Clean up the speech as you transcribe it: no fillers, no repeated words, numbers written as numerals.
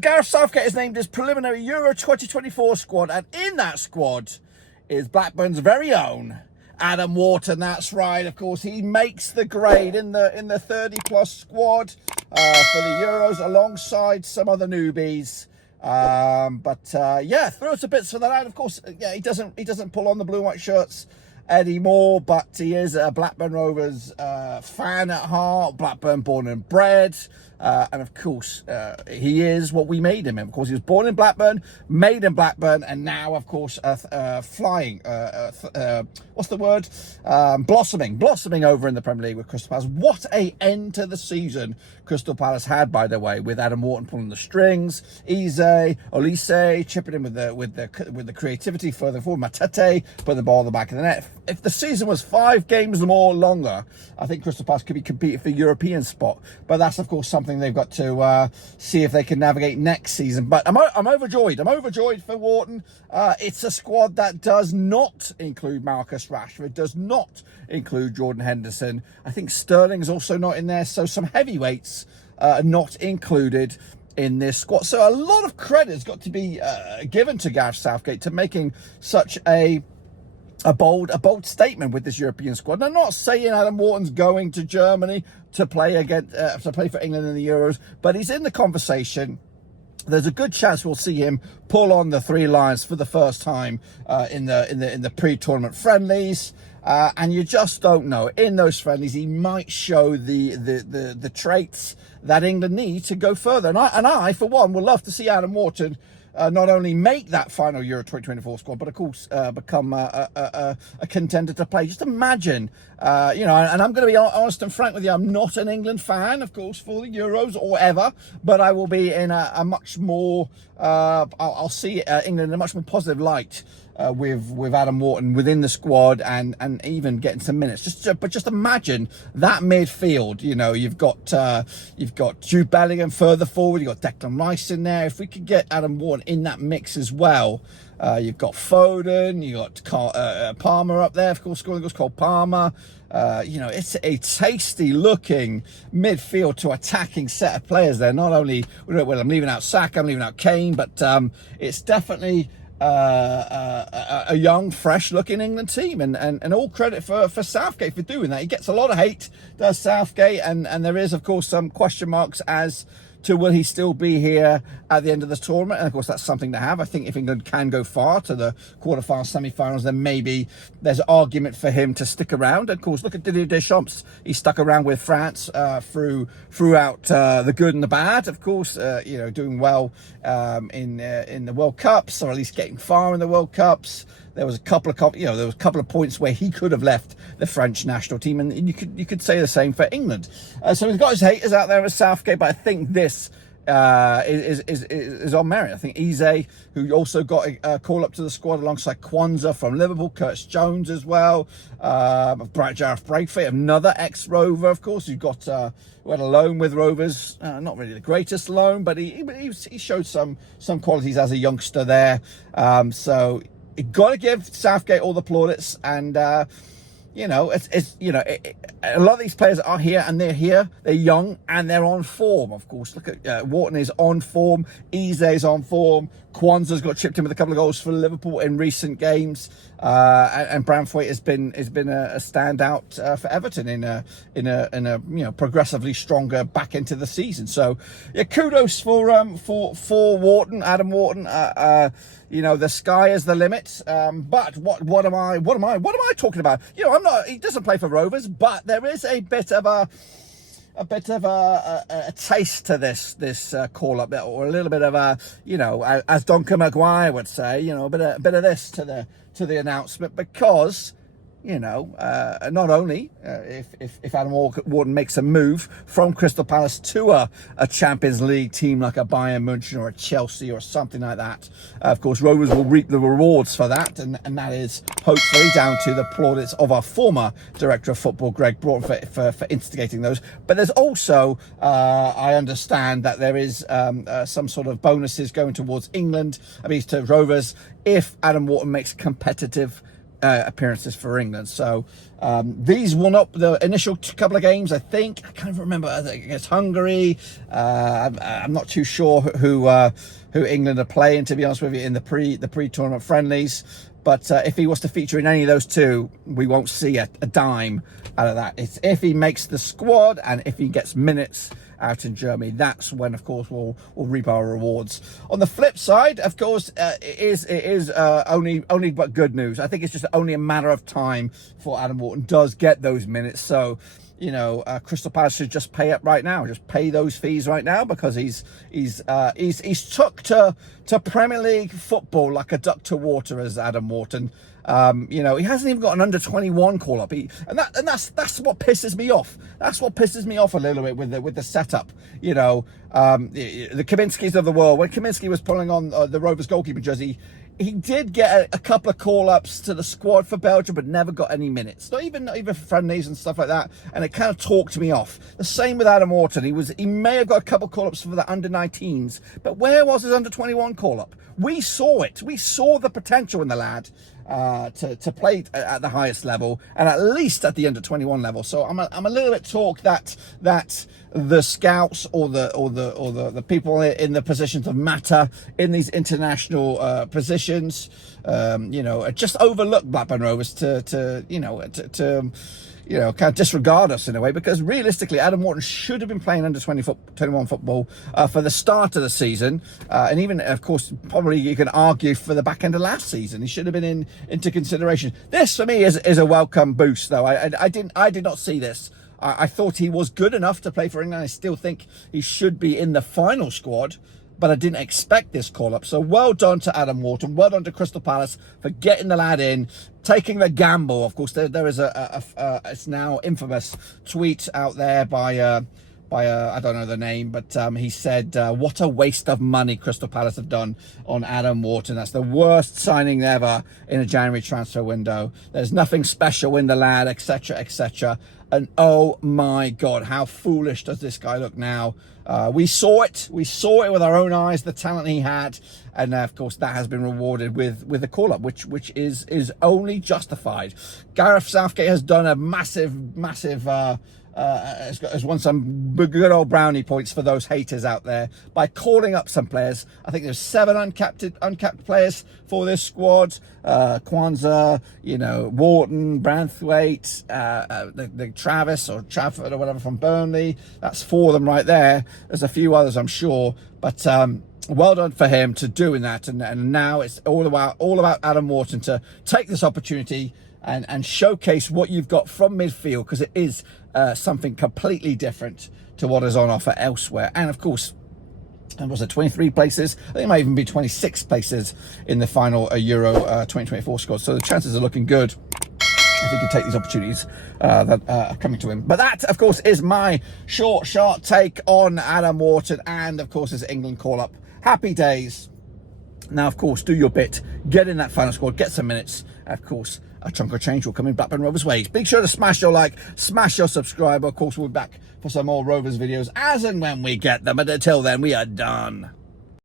Gareth Southgate has named his preliminary Euro 2024 squad, and in that squad is Blackburn's very own Adam Wharton. That's right, of course, he makes the grade in the 30-plus squad for the Euros alongside some other newbies. Yeah, throw us a bit for that out. Of course, yeah, he doesn't pull on the blue and white shirts anymore, but he is a Blackburn Rovers fan at heart, Blackburn born and bred, and of course he is what we made him. Of course, he was born in Blackburn, made in Blackburn, and now, of course, flying, what's the word, blossoming over in the Premier League with Crystal Palace. What a end to the season Crystal Palace had, by the way, with Adam Wharton pulling the strings, Olise chipping in with the creativity further forward, Matete putting the ball in the back of the net. If the season was 5 games or more longer, I think Crystal Palace could be competing for the European spot. But that's, of course, something they've got to see if they can navigate next season. But I'm overjoyed. I'm overjoyed for Wharton. It's a squad that does not include Marcus Rashford, does not include Jordan Henderson. I think Sterling's also not in there. So some heavyweights are not included in this squad. So a lot of credit's got to be given to Gareth Southgate to making such a bold statement with this European squad. And I'm not saying Adam Wharton's going to Germany to play for England in the Euros, but he's in the conversation. There's a good chance we'll see him pull on the Three Lions for the first time in the pre-tournament friendlies. And you just don't know. In those friendlies, he might show the traits that England need to go further. And I, for one, would love to see Adam Wharton not only make that final Euro 2024 squad, but of course become a contender to play. Just imagine, and I'm going to be honest and frank with you, I'm not an England fan, of course, for the Euros or ever, but I will be in a much more, I'll see England in a much more positive light with Adam Wharton within the squad and even getting some minutes. But just imagine that midfield. You've got Jude Bellingham further forward. You've got Declan Rice in there. If we could get Adam Wharton in that mix as well, you've got Foden. You got Palmer up there. Of course, scoring goals called Palmer. It's a tasty looking midfield to attacking set of players there. Not only, well, I'm leaving out Saka, I'm leaving out Kane, but it's definitely a young, fresh-looking England team, and all credit for Southgate for doing that. He gets a lot of hate, does Southgate, and there is, of course, some question marks as to will he still be here at the end of the tournament. And of course, that's something to have. I think if England can go far to the quarterfinals, semi-finals, then maybe there's an argument for him to stick around. And of course, look at Didier Deschamps. He stuck around with France throughout the good and the bad. Of course, doing well in the World Cups, or at least getting far in the World Cups. There was a couple of points where he could have left the French national team, and you could say the same for England. So he's got his haters out there at Southgate, but I think this is on merit. I think Eze, who also got a call up to the squad alongside Kwanzaa from Liverpool, Curtis Jones as well, Gareth Braithwaite, another ex-Rover, of course, who had a loan with Rovers, not really the greatest loan, but he showed some qualities as a youngster there. So you got to give Southgate all the plaudits, and a lot of these players are here, and they're here. They're young and they're on form. Of course, look at Wharton is on form. Eze's on form. Kwanzaa's got chipped in with a couple of goals for Liverpool in recent games, and Braithwaite has been a standout for Everton in a progressively stronger back into the season. So yeah, kudos for Wharton, Adam Wharton. The sky is the limit. But what am I talking about? I'm not. He doesn't play for Rovers, but there is a bit of a taste to this call up, or a little bit of as Duncan Maguire would say, a bit of this to the announcement, because not only if Adam Wharton makes a move from Crystal Palace to a Champions League team like a Bayern München or a Chelsea or something like that, of course Rovers will reap the rewards for that, and that is hopefully down to the plaudits of our former director of football, Greg Broughton, for instigating those. But there's also, I understand that there is some sort of bonuses going towards England, to Rovers, if Adam Wharton makes competitive appearances for England. So these won up the initial couple of games, I think. I can't even remember. I think against Hungary. I'm not too sure who England are playing, to be honest with you, in the pre-tournament friendlies. But if he was to feature in any of those two, we won't see a dime out of that. It's if he makes the squad and if he gets minutes out in Germany, that's when, of course, we'll reap our rewards. On the flip side, of course, it is only but good news. I think it's just only a matter of time before Adam Wharton does get those minutes. So, you know, Crystal Palace should just pay up right now, just pay those fees right now, because he's took to Premier League football like a duck to water, as Adam Wharton. You know, he hasn't even got an under-21 call-up, and that's what pisses me off. That's what pisses me off a little bit with the setup. You know, the Kaminskis of the world. When Kaminski was pulling on the Rovers goalkeeper jersey, he did get a couple of call-ups to the squad for Belgium, but never got any minutes. Not even for friendlies and stuff like that. And it kind of talked me off. The same with Adam Wharton. He may have got a couple of call-ups for the under-19s, but where was his under-21 call-up? We saw it. We saw the potential in the lad to play at the highest level, and at least at the under-21 level. So I'm a little bit talk that the scouts or the people in the positions of matter in these international positions, you know, just overlook Blackburn Rovers to kind of disregard us in a way, because realistically Adam Wharton should have been playing under 21 football for the start of the season, and even, of course, probably you can argue for the back end of last season. He should have been into consideration. This for me is a welcome boost, though. I did not see this. I thought he was good enough to play for England. I still think he should be in the final squad, but I didn't expect this call-up. So well done to Adam Wharton. Well done to Crystal Palace for getting the lad in, taking the gamble. Of course, there is it's now infamous tweet out there by I don't know the name, but he said, what a waste of money Crystal Palace have done on Adam Wharton. That's the worst signing ever in a January transfer window. There's nothing special in the lad, etc., etc. And oh my God, how foolish does this guy look now? We saw it with our own eyes, the talent he had, and of course that has been rewarded with a call-up, which is only justified. Gareth Southgate has done a massive has won some good old brownie points for those haters out there by calling up some players. I think there's 7 uncapped players for this squad. Kwanzaa, you know, Wharton, Branthwaite, the Travis or Trafford or whatever from Burnley. That's 4 of them right there. There's a few others, I'm sure, but well done for him to doing that. And now it's all about Adam Wharton to take this opportunity and showcase what you've got from midfield, because it is something completely different to what is on offer elsewhere. And of course, and was it 23 places? I think it might even be 26 places in the final Euro 2024 squad. So the chances are looking good if he can take these opportunities that are coming to him. But that, of course, is my short, sharp take on Adam Wharton, and of course his England call-up. Happy days. Now, of course, do your bit. Get in that final squad. Get some minutes. Of course, a chunk of change will come in Blackburn Rovers' ways. Be sure to smash your like, smash your subscribe. Of course, we'll be back for some more Rovers videos as and when we get them. But until then, we are done.